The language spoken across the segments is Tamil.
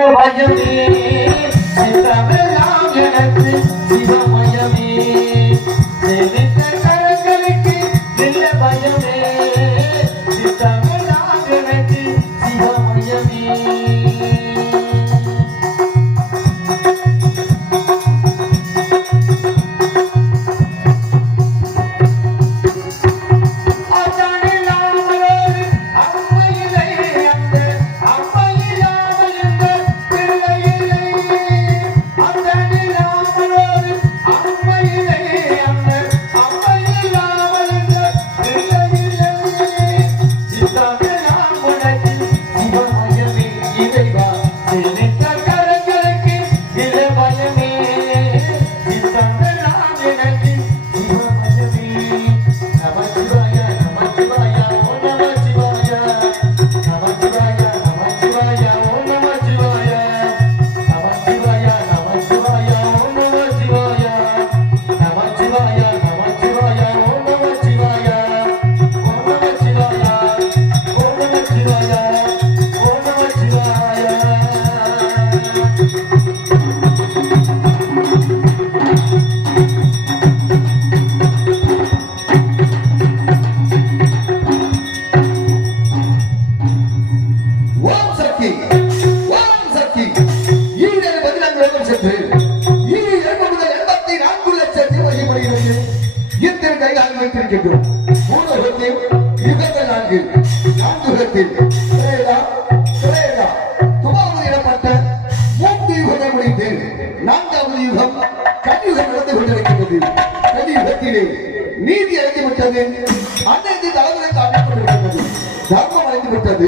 பயமே சித்தமெல்லாம் எனக்கு சிவமயமே continent. யுகங்கள் நான்கு நான்குகத்தில் திரேதா திரேதா துமாவது இடப்பட்ட மூன்று யுகங்கள் முடிந்து நான்காவது யுகம் கலியுகம் நடந்து கொண்டிருக்கிறது கலியுகத்திலே நீதி அடைந்து விட்டது. அன்னைக்கு தாண்டி கொண்டிருக்கிறது தர்மம் அடைந்து விட்டது.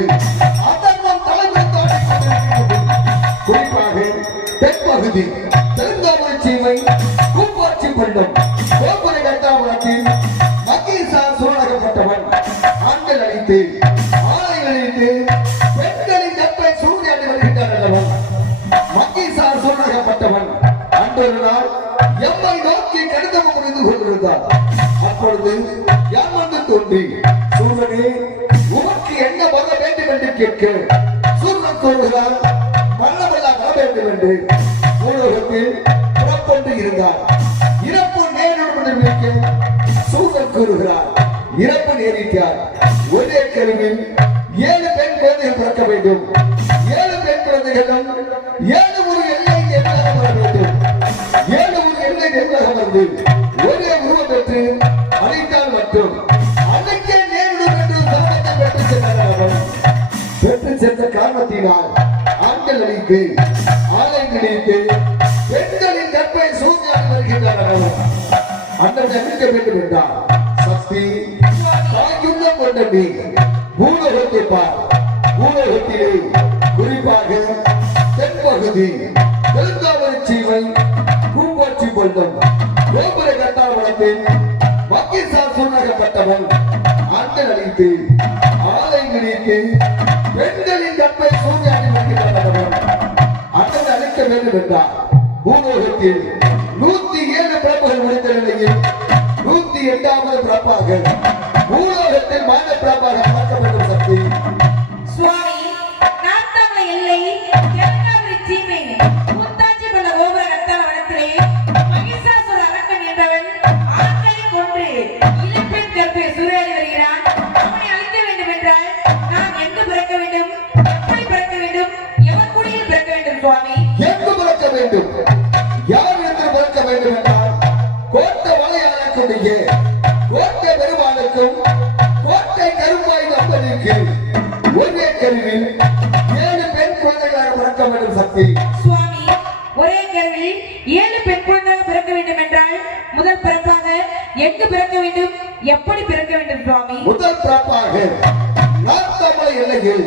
வேண்டும் என்று பூலோகத்தில் புறப்பட்டு இருந்தார். இறப்பு நேரிடுவதற்கு சூதன் கூறுகிறார். இறப்பு நேரிட்டார். ஒரே கருவில் ஏழு பெண் குழந்தைகள் பிறக்க வேண்டும். ஏழு பெண் குழந்தைகளும் ஏழு ஒரு எல்லை எதிராக வர வேண்டும். ஏழு ஒரு எல்லை எதிராக வந்து ஒரே உருவம் பெற்று அழைத்தால் மட்டும் அன்னைக்கே நேரிடும் என்று சமத்தை பெற்று சென்றார் அவன் பெற்று சென்ற காரணத்தினால் ஆண்கள் அழித்து வேண்டும் என்றால் சக்தி தாயுள்ளம் கொண்ட நீ பூலோகத்தை பார். பூலோகத்திலே குறிப்பாக தென்பகுதி தெலுங்காவரி சீமை பூங்காட்சி கொள்ளும். கோபுர கட்டாவளத்தில் மக்கிசா சொன்னகப்பட்டவன் ஆண்கள் அழித்து ஆலை நினைத்து பெண்களின் கற்பை சூழ்நிலை வருகின்றனர் அண்ணன் அழைக்க வேண்டும் என்றார் பூலோகத்தில் பிறப்பாக நம்பருக்கு ஒரே கருவில் ஏழு பெண் குழந்தைகளாக பிறக்க வேண்டும் சக்தி. சுவாமி ஒரே கேள்வி ஏழு பெண் குழந்தையாக பிறக்க வேண்டும் என்றால் முதல் பிறப்பாக எங்கு பிறக்க வேண்டும்? எப்படி பிறக்க வேண்டும் சுவாமி? முதல் பிறப்பாக நார்த்தமலை எல்லையில்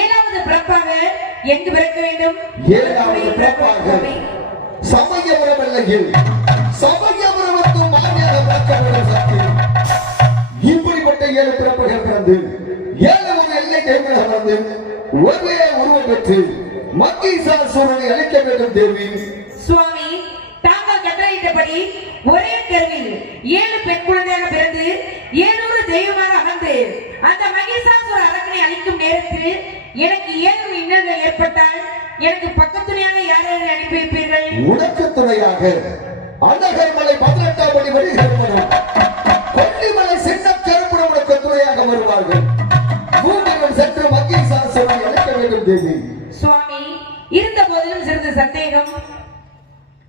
ஏழாவது பிறப்பாக எங்கு பிறக்க வேண்டும்? ஏழாவது பிறப்பாக சமயபுரம் எல்லையில் சமயபுரமுத்து மாநில மக்கள் சக்தி. இப்படிப்பட்ட ஏழு பிறப்புகள் பிறந்து ஏழு ஒரு எல்லை கைவிடல் வந்து ஒரே உருவம் பெற்று மக்கீசா சூழலை அளிக்க வேண்டும் தேவி. கட்டளையிட்டபடி ஒரே தெருவில் ஏழு பெண் குழந்தையாக பிறந்து ஏழூறு தெய்வமாக அமர்ந்து அந்த மகிஷாசுர அரக்கனை அழிக்கும் நேரத்தில் எனக்கு ஏதும் இன்னல்கள் ஏற்பட்டால் எனக்கு பக்கத்துணையாக யாரை அனுப்பி வைப்பீர்கள்? உனக்கு துணையாக அழகர்மலை பதினெட்டாம் படி வருகிறவனும் கொல்லிமலை சின்ன கருப்புடன் உனக்கு துணையாக வருவார்கள். பூமியில் சென்று சூழலை அளிக்க வேண்டும் தேவி. சுவாமி இருந்த போதிலும் சிறிது சந்தேகம்.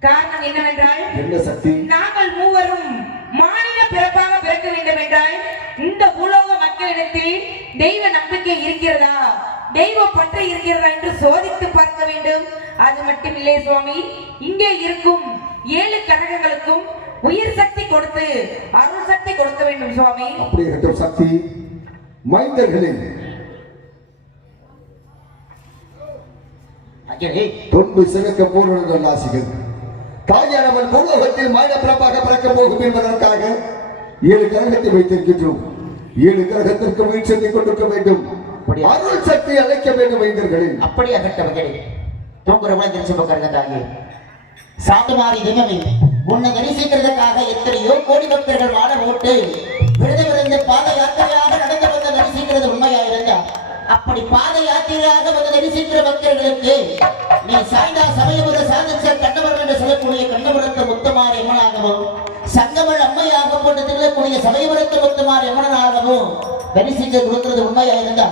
காரணம் என்னவென்றால் என்ன சக்தி? நாங்கள் மூவரும் மாநில பிறப்பாக பிறக்க வேண்டும் என்றால் இந்த பூலோக மக்களிடத்தில் தெய்வ நம்பிக்கை இருக்கிறதா? தெய்வ பற்று இருக்கிறதா என்று சோதித்து பார்க்க வேண்டும். அது மட்டுமில்லை சுவாமி இங்கே இருக்கும் ஏழு கனகங்களுக்கும் உயிர் சக்தி கொடுத்து அருள் சக்தி கொடுக்க வேண்டும் சுவாமி. அப்படி சக்தி. மைந்தர்களே. அஜய் தொன்பு சிறக்க பூர்வ நாசிகள் தாயானவன் பூலோகத்தில் மாநில பிறப்பாக பிறக்க போகும் என்பதற்காக ஏழு கிரகத்தை வைத்திருக்கின்றோம். ஏழு கிரகத்திற்கு வீழ்ச்சத்தை கொண்டிருக்க வேண்டும். அருள் சக்தி அழைக்க வேண்டும் மைந்தர்களே அப்படியாகட்ட மகளே தூங்குறவள தெரிச்சு பக்கருங்க தாயே. சாந்தமாரி தினமே உன்னை தரிசிக்கிறதுக்காக எத்தனையோ கோடி பக்தர்கள் வாழ ஓட்டு விருது பாத யாத்திரையாக நடந்து வந்து தரிசிக்கிறது உண்மையா இருந்தா? அப்படி பாத யாத்திரையாக வந்து தரிசிக்கிற பக்தர்களுக்கு நீ சாய்ந்தா சமயபுர சாதிச்ச கண்ணவரம் என்று சொல்லக்கூடிய கண்ணபுரத்து முத்தமாரி அம்மனாகவும் சங்கமள் அம்மையாக போட்டு திகழக்கூடிய சமயபுரத்து முத்தமாரி அம்மனாகவும் தரிசிக்க கொடுக்கிறது உண்மையா இருந்தா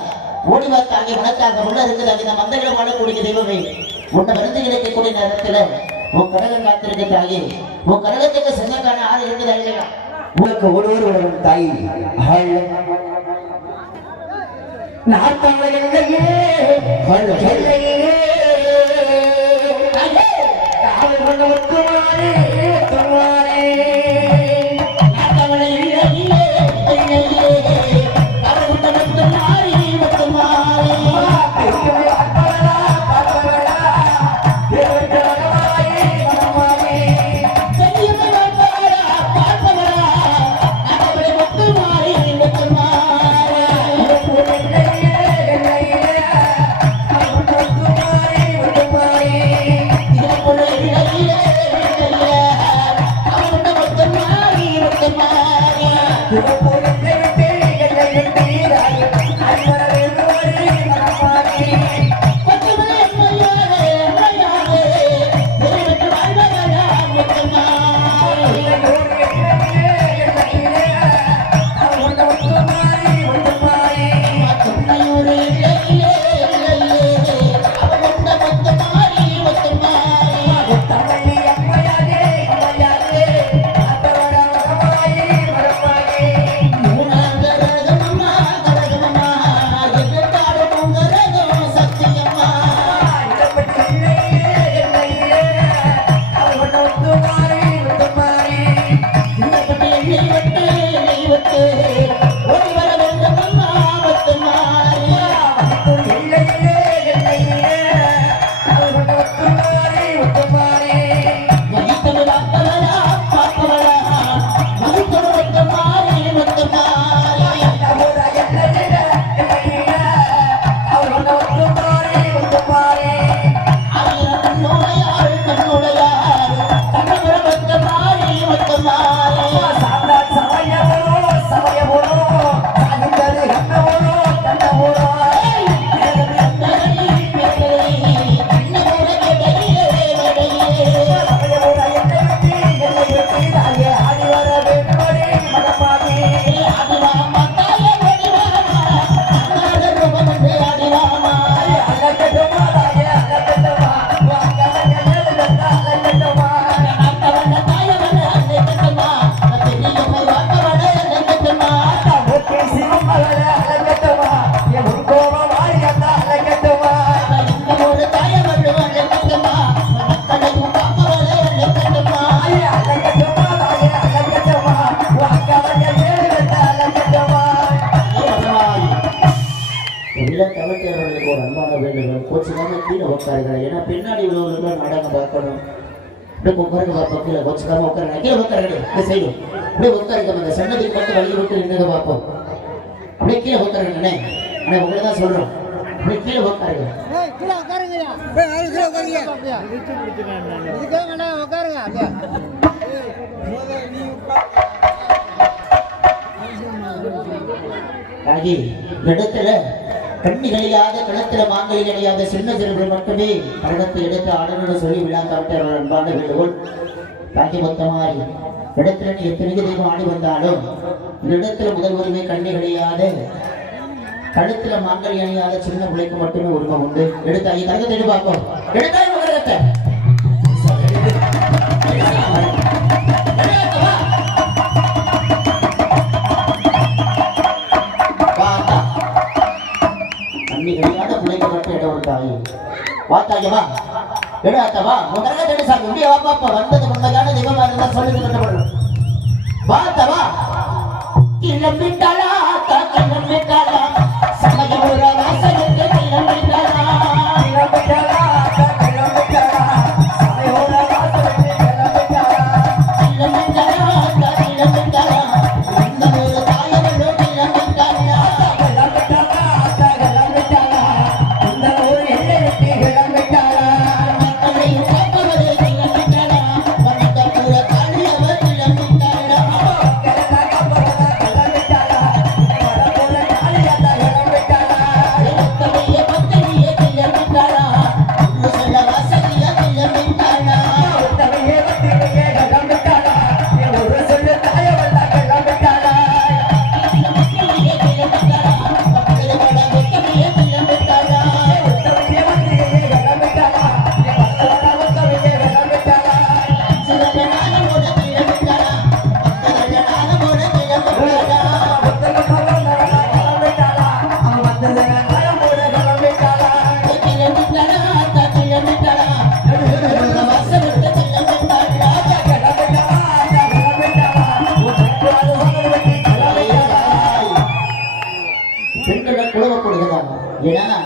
ஓடிவாத்தாகிய மனத்தாக உள்ள இருக்கிறதாக இந்த மந்தைகளை வாழக்கூடிய தெய்வமே உன்னை மருந்து கிடைக்கக்கூடிய நேரத்துல உன் கடகம் காத்திருக்க தாயே உன் கடகத்துக்கு சொந்தக்கான ஆள் இருக்குதா இல்லையா? உனக்கு ஒருவர் உலகம் தாய் நாட்டாளர் இல்லையே இல்லையே எல்லா தமிழ்ச்சர்களுக்கு ஒரு அன்பான வேண்டுகள். கோச்சுக்காம கீழே உட்காருங்க ஏன்னா பின்னாடி உள்ளவர்களுக்கு நாடகம் பார்க்கணும். அப்படியே உட்காருங்க பார்ப்போம். கீழே கோச்சுக்காம உட்காருங்க கீழே உட்காருங்க இந்த சைடு. அப்படியே உட்காருங்க அந்த சன்னதிக்கு மட்டும் வழி விட்டு நின்னுங்க பார்ப்போம். அப்படியே கீழே உட்காருங்க அண்ணே. அண்ணே உங்களை தான் சொல்றோம். அப்படியே கீழே உட்காருங்க. ஆகி இடத்துல கண்ணிகளில்லாத கிணத்துல மாங்கலி கிடையாத சின்ன சிறுவர்கள் மட்டுமே கரகத்தை எடுத்து ஆடணும்னு சொல்லி விழா காட்டார் அன்பான வேண்டுகோள் பாக்கி மொத்தமாறி இடத்துல நீ எத்தனை தெய்வம் ஆடி வந்தாலும் இந்த இடத்துல முதல் உரிமை கண்ணி கிடையாது. கழுத்துல மாங்கல் அணியாத சின்ன பிள்ளைக்கு மட்டுமே உரிமை உண்டு. எடுத்தாய் கரகத்தை எடுத்து பார்ப்போம். எடுத்தாய் கரகத்தை வாத்தாயவா எடாத்தவா முதல்ல தேடி சாமி இப்படியே வா வந்தது முன்னதான தெய்வமா இருந்தா சொல்லி கட்டப்படும் வாத்தவா கிளம்பிட்டாளா கிளம்பிட்டாளா? ஏன்னா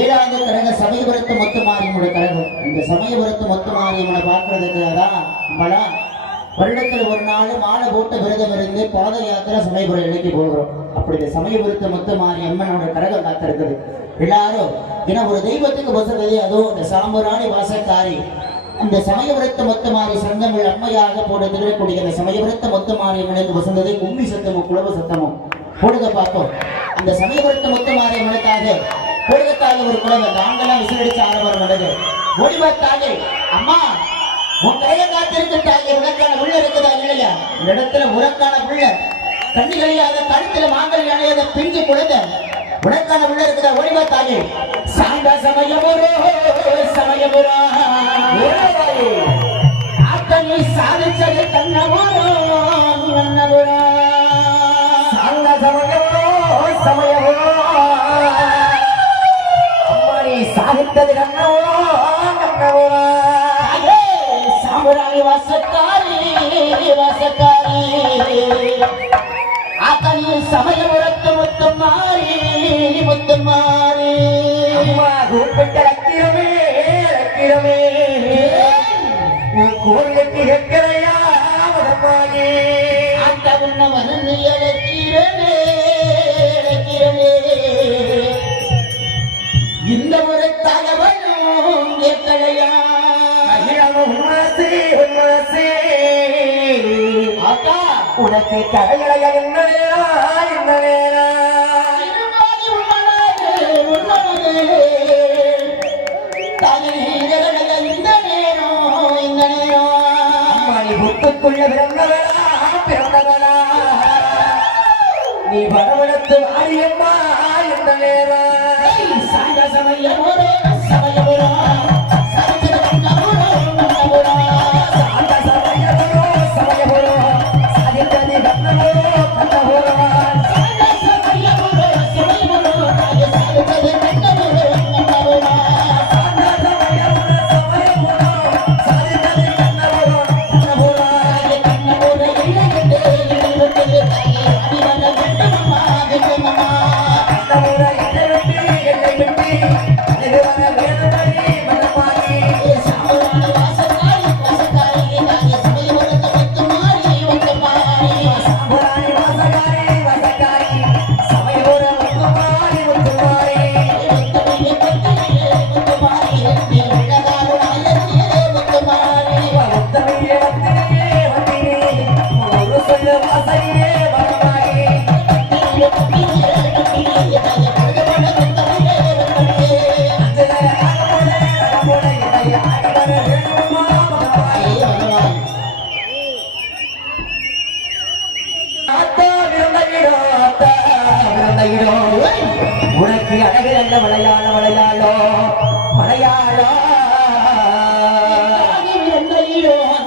ஏழாவது கழக சமயபுரத்து மொத்த மாரியம்மோட கழகம் இந்த சமயபுரத்து மொத்த மாரியம்மனை பார்க்கறதுக்கு தான் நம்மளா வருடத்தில் ஒரு நாள் மாலை போட்ட விரதம் இருந்து பாத யாத்திரை சமயபுரம் இலைக்கு போகிறோம். அப்படி இந்த சமயபுரத்து மொத்த மாரியம்மனோட கழகம் காத்திருக்குது. எல்லாரும் ஏன்னா ஒரு தெய்வத்துக்கு வசதி அதுவும் இந்த சாம்பராணி வாசக்காரி. அந்த சமயபுரத்து மொத்த மாறி சங்கங்கள் அம்மையாக போட திருடக்கூடிய அந்த சமயபுரத்து மொத்த மாரியம்மனுக்கு வசந்தது கும்மி சத்தமும் குளவு சத்தமும். போடுங்க பார்ப்போம். அந்த சமயபுரத்து மொத்த மாரியம்மனுக்காக போடுகத்தாக ஒரு குளவை நாங்களாம் விசிலடிச்சு ஆரம்பம் நடந்தது ஓடிவாத்தாலே அம்மா உன் கையை காத்திருக்கிட்டாங்க உனக்கான உள்ள இருக்குதா இல்லையா? இந்த இடத்துல உனக்கான உள்ள கண்ணிகளியாத கழுத்துல மாங்கல் அணையாத பிஞ்சு குழந்தை உனக்கான உள்ள இருக்குதா? ஓடிவாத்தாலே சாந்த சமயபுரோ சமயபுரா சாகித்தது கண்ணவோ கண்ணவோ தாயே, சாமுராணி வாசக்காரி வாசக்காரி ஆத்தனி சமயபுரத்து முத்தம் மாறி முத்தம் மாறி அம்மா கூப்பிட்ட லக்கிரமே லக்கிரமே உன் கோவிலுக்கு எக்கரையா மதமாகி ஆத்த உன்ன வந்து இழக்கிறனே இழக்கிறனே உனக்கு இந்த நேரம், இந்த நேரம். அம்மாடி புத்துக்குள்ள பிறந்தவளா பிறந்தவளா நீ வரவழைத்து மாரியம்மா இந்த நேரம் மலையாளோ மலையாளோ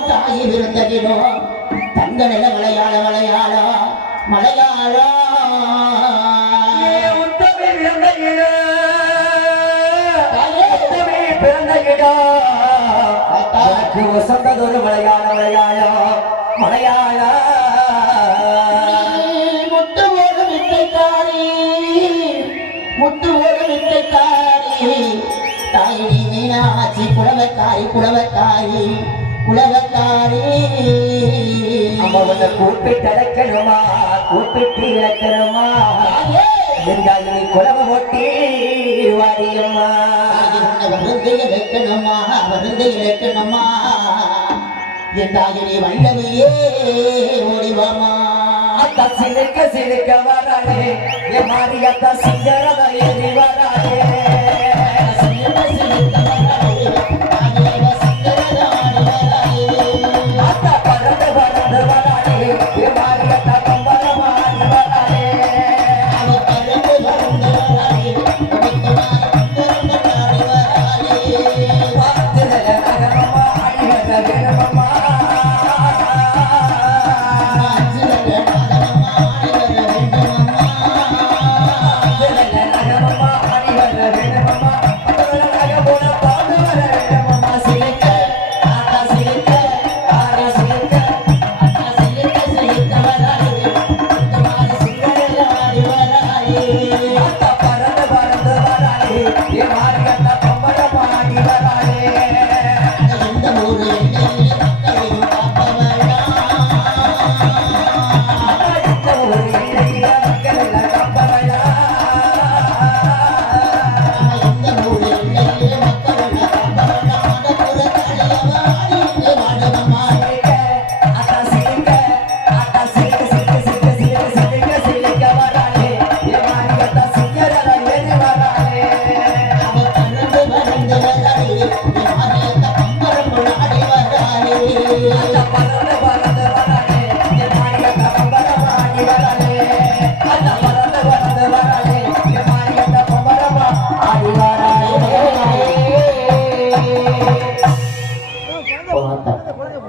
தாயி விருந்தகிடோ தங்க நில மலையாள மலையாள மலையாள வசந்ததொரு மலையாள மலையாளோ மலையாள. முத்துவோடு வித்தைக்காரி முத்துவோடு வித்தைக்காரி தாயினி மீனாட்சி குளவக்காரி குளவக்காரி குளவக்காரி நம்ம உன்னை கூப்பிட்டு அழைக்கணுமா? கூப்பிட்டு இழக்கணுமா என்றால் நீ குலவ ஒட்டி வாரியம்மா. வருந்தை இழக்கணுமா? வருந்தை இழக்கணுமா? என் தாயினி வல்லமையே ஓடிவாமா? அத்தா சிலுக்க சிலுக்க வராளே. என் மாரியத்தா சிங்கரத ஏறி வராளே. Yeah.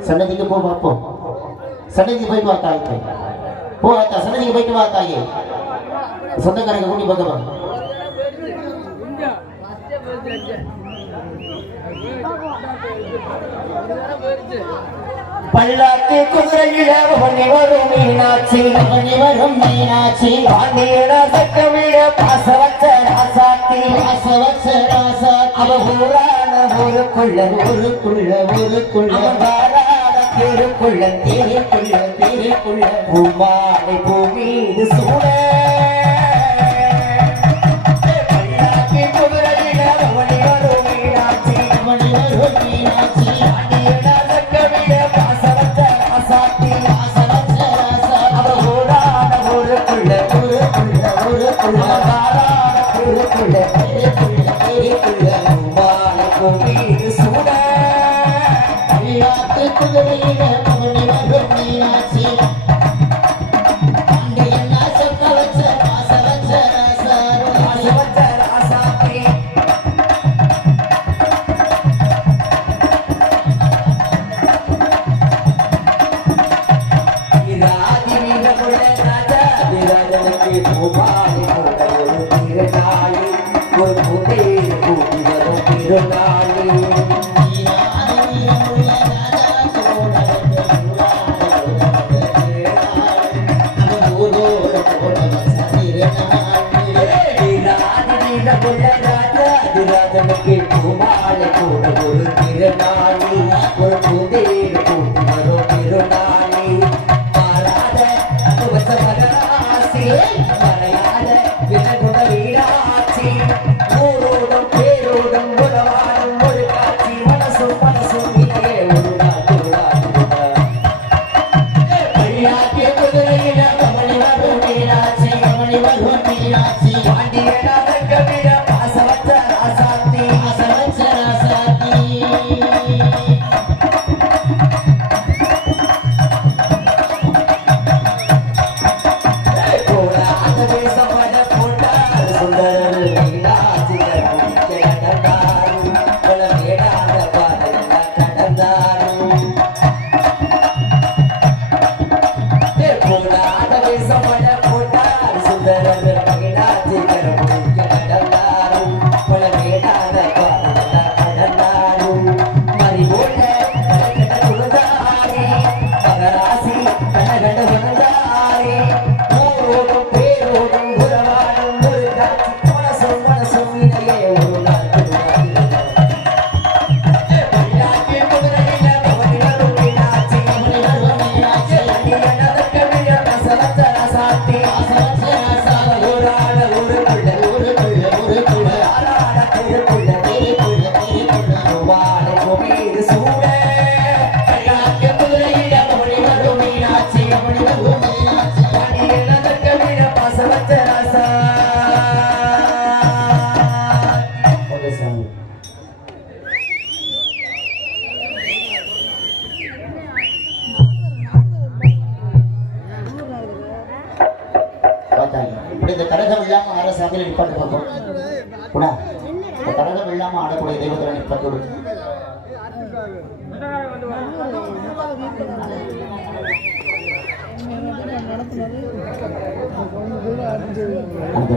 சன்னதிக்கு போ பார்ப்போம் சன்னதிக்கு போயிட்டு வா தாய்க்கு போ அத்தா சன்னதிக்கு போயிட்டு வா தாயே. சொந்தக்காரங்க கூட்டி பக்கமா பல்லாக்கு குதிரையில பண்ணி வரும் மீனாட்சி. அவனி வரும் மீனாட்சி. பாண்டியன சக்கமிட பாச வச்ச ராசாத்தி. ஆசவச்ச ராசா அவ ஊரான ஊருக்குள்ள ஊருக்குள்ள ஊருக்குள்ள. தெருக்குள்ள தேருக்குள்ள தேருக்குள்ள பூமாலை பூமி சூட. பல்லாக்கு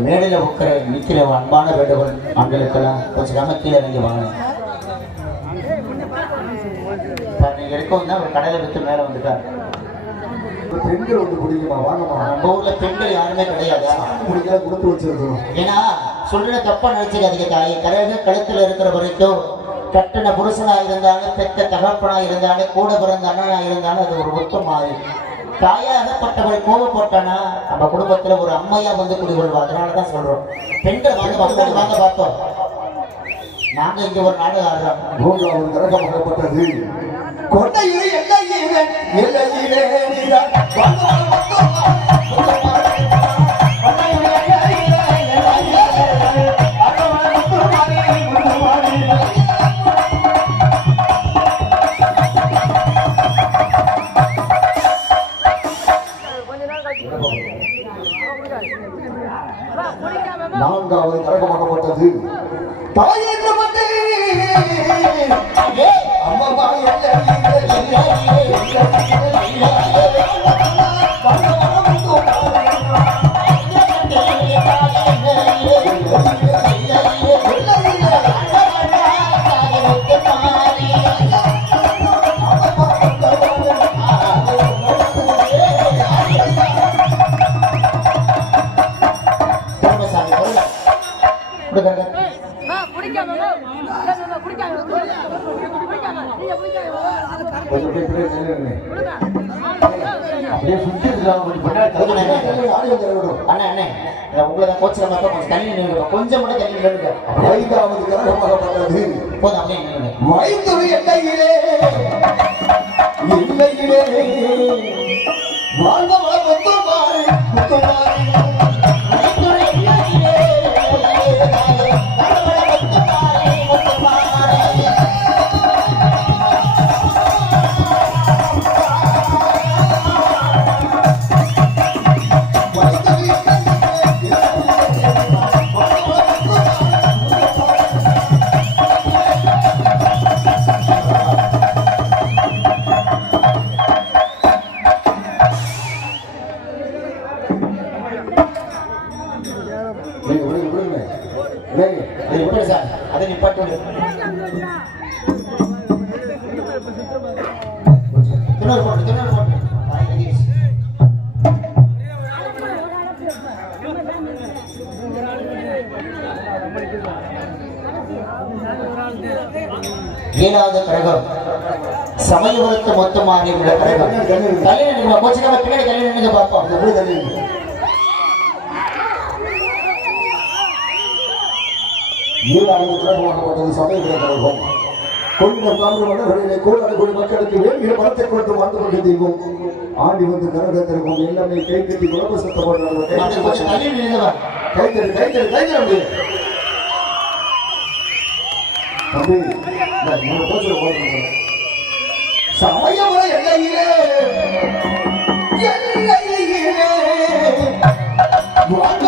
மேடையில உட்கிற நிக்கிற அன்பான வேண்டுகோள் ஆண்களுக்கெல்லாம் கொஞ்சம் கீழே இறங்கி வாங்க. இருக்கவும் தான் ஒரு கடையில வித்து மேல வந்துட்டார் பெண்கள் வந்து பிடிக்குமா வாங்கம்மா நம்ம ஊர்ல பெண்கள் யாருமே கிடையாது. முடிக்காத கொடுத்து வச்சிருக்கோம் ஏன்னா சொல்ற தப்பா நினைச்சுக்காதீங்க தாய். கரக கழுத்துல இருக்கிற வரைக்கும் கட்டின புருஷனா இருந்தாலும் பெத்த தகப்பனா இருந்தாலும் கூட பிறந்த அண்ணனா இருந்தாலும் அது ஒரு ஒத்தம் மாறி தாயாகப்பட்டவள் கோவப்பட்டானா? நம்ம குடும்பத்துல ஒரு அம்மையா வந்து குடிகொள்வா. அதனாலதான் சொல்றோம். பெண்கள் வாங்க மக்கள் வாங்க பார்த்தோம். நாங்க இங்க ஒரு நாடகம் ஆடுறோம் மூன்றாவது கரகமாகப்பட்டது கொண்டையிலே எல்லையிலே எல்லையிலே நான்காவது கரகமாகப்பட்டது தாய் என்று வந்து அம்மா ஐந்தாவது கரகமாகப்பட்டது போதும் எல்லையிலே எல்லையிலே. வாழ்ந்த வள முத்துமாறு முத்துமாறு ஏழாவது கழகம் சமயபுரத்து மொத்தமாக உள்ள கழகம் தள்ளி நின்று கோச்சிக்காம பின்னாடி தள்ளி நின்று பார்ப்போம். எப்படி தள்ளிடுங்க ஈராண்டு திறமாகப்பட்டது சமயத்தில் கழகம் கொள்ளிடம் தாழ்வு மன்னர்களிலே கோடாடு கோடி மக்களுக்கு வேண்டிய மரத்தை கொடுத்து வாழ்ந்து கொண்டு தீர்வோம் ஆண்டி வந்து கரகத்திற்கும் எல்லாமே கை கட்டி குழப்ப சத்தப்படுறாங்க கைத்தரு கைத்தரு கைத்தரு தம்பி மூணு போச்சு போகிறேன் சமயமுறை எல்லையிலே எல்லையிலே. வாங்க